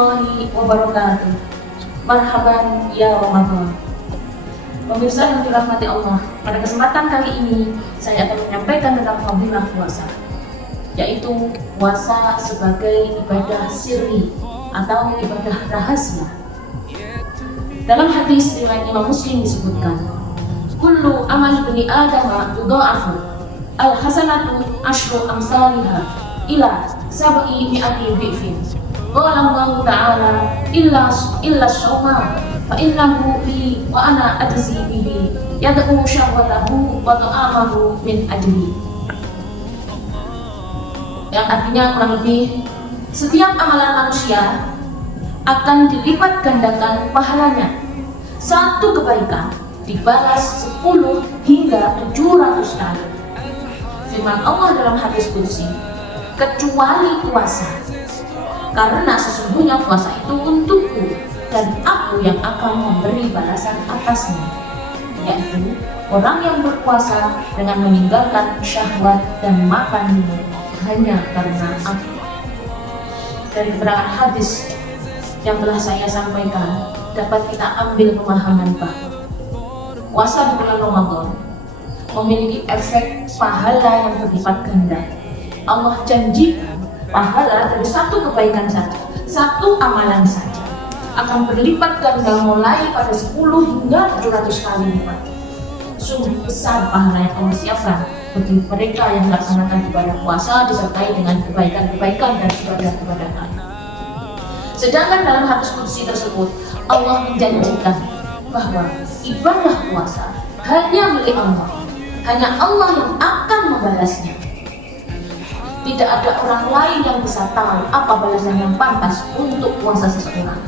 warahmatullahi wabarakatuh. Marhaban ya Ramadan. Pemirsa yang dirahmati Allah, pada kesempatan kali ini saya akan menyampaikan tentang fadilah puasa, yaitu puasa sebagai ibadah sirri atau ibadah rahasia. Dalam hadis riwayat Imam Muslim disebutkan, kullu amal bani Adam yudha'afu al-hasanatu asyru amsalihha ila sab'i mi'ati dhifin. Qala Allah Ta'ala illa syawma fa innahu li wa ana ajzi bihi yad'u syahwatahu wa ta'amahu min ajli. Yang artinya kurang lebih, setiap amalan manusia akan dilipat gandakan pahalanya. Satu kebaikan dibalas 10 hingga 700 kali. Firman Allah dalam hadis qudsi, kecuali puasa, karena sesungguhnya puasa itu untukku dan aku yang akan memberi balasan atasnya, yaitu orang yang berpuasa dengan meninggalkan syahwat dan makan minum hanya karena aku. Dari keterangan hadis yang telah saya sampaikan, dapat kita ambil pemahaman bahwa puasa di bulan Ramadan memiliki efek pahala yang berlipat ganda. Allah janjikan pahala dari satu kebaikan saja, satu amalan saja, akan berlipat ganda mulai pada 10 hingga 700 kali lipat. Sungguh besar pahala yang Allah siapkan bagi mereka yang melaksanakan ibadah puasa disertai dengan kebaikan-kebaikan dan ibadah-ibadah lain. Sedangkan dalam hadis qudsi tersebut, Allah menjanjikan bahwa ibadah puasa hanya milik Allah, hanya Allah yang akan membalasnya. Tidak ada orang lain yang bisa tahu apa balasan yang pantas untuk puasa seseorang.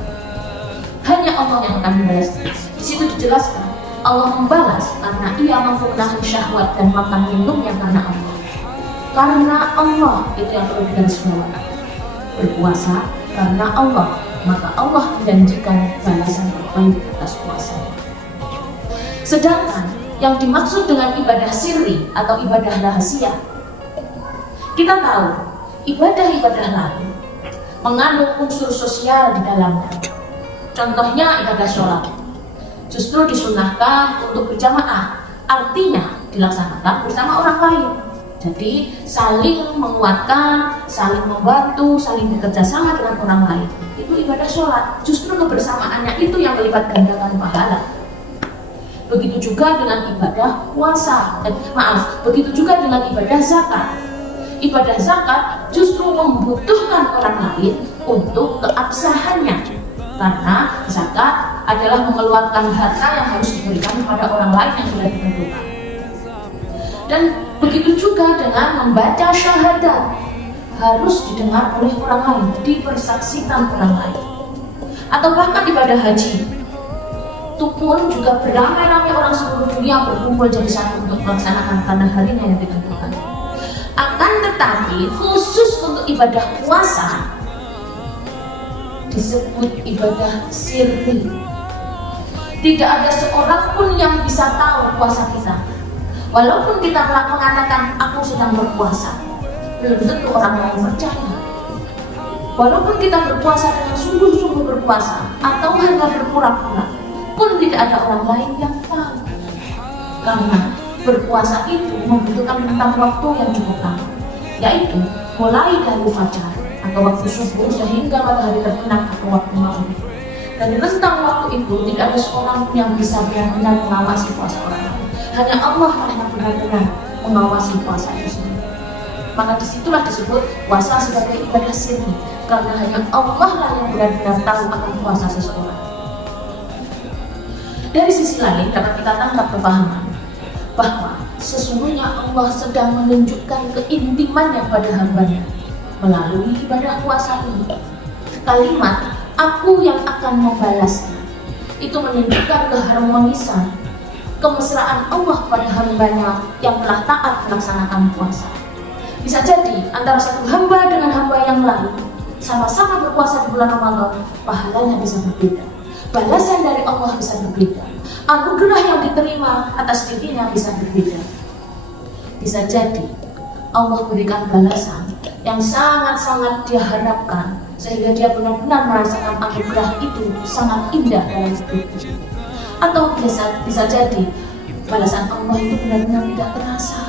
Hanya Allah yang akan membalasnya. Di situ dijelaskan, Allah membalas karena ia mampu menahan syahwat dan makan minumnya karena Allah. Karena Allah, itu yang perlu digarisbawahi. Berpuasa karena Allah, maka Allah menjanjikan balasan terbaik atas puasa. Sedangkan yang dimaksud dengan ibadah sirri atau ibadah rahasia, kita tahu ibadah-ibadah lain mengandung unsur sosial di dalamnya. Contohnya ibadah sholat justru disunahkan untuk berjamaah, artinya dilaksanakan bersama orang lain. Jadi saling menguatkan, saling membantu, saling bekerja sama dengan orang lain. Itu ibadah sholat, justru kebersamaannya itu yang melipat gandakan pahala. Begitu juga dengan ibadah puasa, begitu juga dengan ibadah zakat. Ibadah zakat justru membutuhkan orang lain untuk keabsahannya, karena zakat adalah mengeluarkan harta yang harus diberikan kepada orang lain yang sudah ditentukan. Dan begitu juga dengan membaca syahadat, harus didengar oleh orang lain, dipersaksikan orang lain. Atau bahkan ibadah haji, itu pun juga beramai-ramai orang seluruh dunia berkumpul jadi satu untuk melaksanakan karena harinya yang ditentukan. Akan tetapi khusus untuk ibadah puasa disebut ibadah sirri. Tidak ada seorang pun yang bisa tahu puasa kita. Walaupun kita mengatakan aku sedang berpuasa, belum tentu orang lain percaya. Walaupun kita berpuasa dengan sungguh-sungguh berpuasa atau hanya berpura-pura, pun tidak ada orang lain yang tahu. Karena berpuasa itu membutuhkan rentang waktu yang cukup lama, yaitu mulai dari fajar atau waktu subuh sehingga matahari terbenam atau waktu maghrib. Dan rentang waktu itu tidak ada seorang pun yang bisa benar-benar mengawasi puasa orang lain. Hanya Allah yang benar-benar mengawasi puasa itu sendiri. Maka disitulah disebut puasa sebagai ibadah sirri, karena hanya Allah lah yang benar-benar tahu akan puasa seseorang. Dari sisi lain dapat kita tangkap kepahaman bahwa sesungguhnya Allah sedang menunjukkan keintimannya pada hambanya melalui ibadah puasa ini. Kalimat aku yang akan membalasnya itu menunjukkan keharmonisan, kemesraan Allah pada hambanya yang telah taat melaksanakan puasa. Bisa jadi antara satu hamba dengan hamba yang lain sama-sama berpuasa di bulan Ramadan, pahalanya bisa berbeda, balasan dari Allah bisa berbeda, anugerah yang diterima atas dirinya bisa berbeda. Bisa jadi Allah berikan balasan yang sangat-sangat diharapkan, sehingga dia benar-benar merasakan anugerah itu sangat indah dalam hidupnya. Atau bisa jadi balasan Allah itu benar-benar tidak terasa,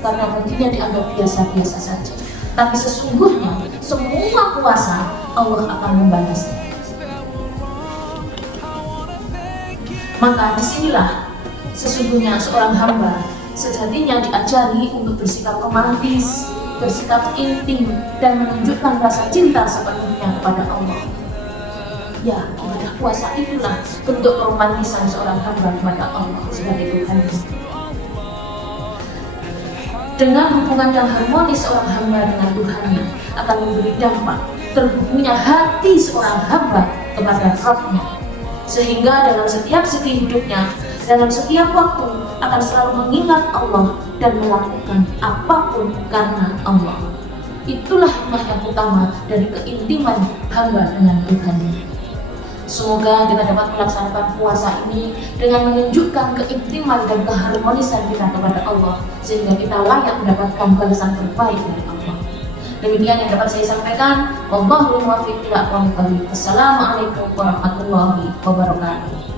karena baginya dianggap biasa-biasa saja. Tapi sesungguhnya semua kuasa Allah akan membalasnya. Maka disinilah sesungguhnya seorang hamba sejatinya diajari untuk bersikap romantis, bersikap intim, dan menunjukkan rasa cinta sepenuhnya kepada Allah. Ya, ibadah puasa itulah bentuk keromantisan seorang hamba kepada Allah sebagai Tuhan. Dengan hubungan yang harmonis seorang hamba dengan Tuhannya akan memberi dampak terhubungnya hati seorang hamba kepada Rabb-Nya, sehingga dalam setiap segi hidupnya, dalam setiap waktu akan selalu mengingat Allah dan melakukan apapun karena Allah. Itulah hikmah yang utama dari keintiman hamba dengan Tuhannya. Semoga kita dapat melaksanakan puasa ini dengan menunjukkan keintiman dan keharmonisan kita kepada Allah, sehingga kita layak mendapatkan balasan terbaik dari Allah. Demikian yang dapat saya sampaikan. Wallahul muwaffiq ila aqwamit thoriq. Assalamualaikum warahmatullahi wabarakatuh.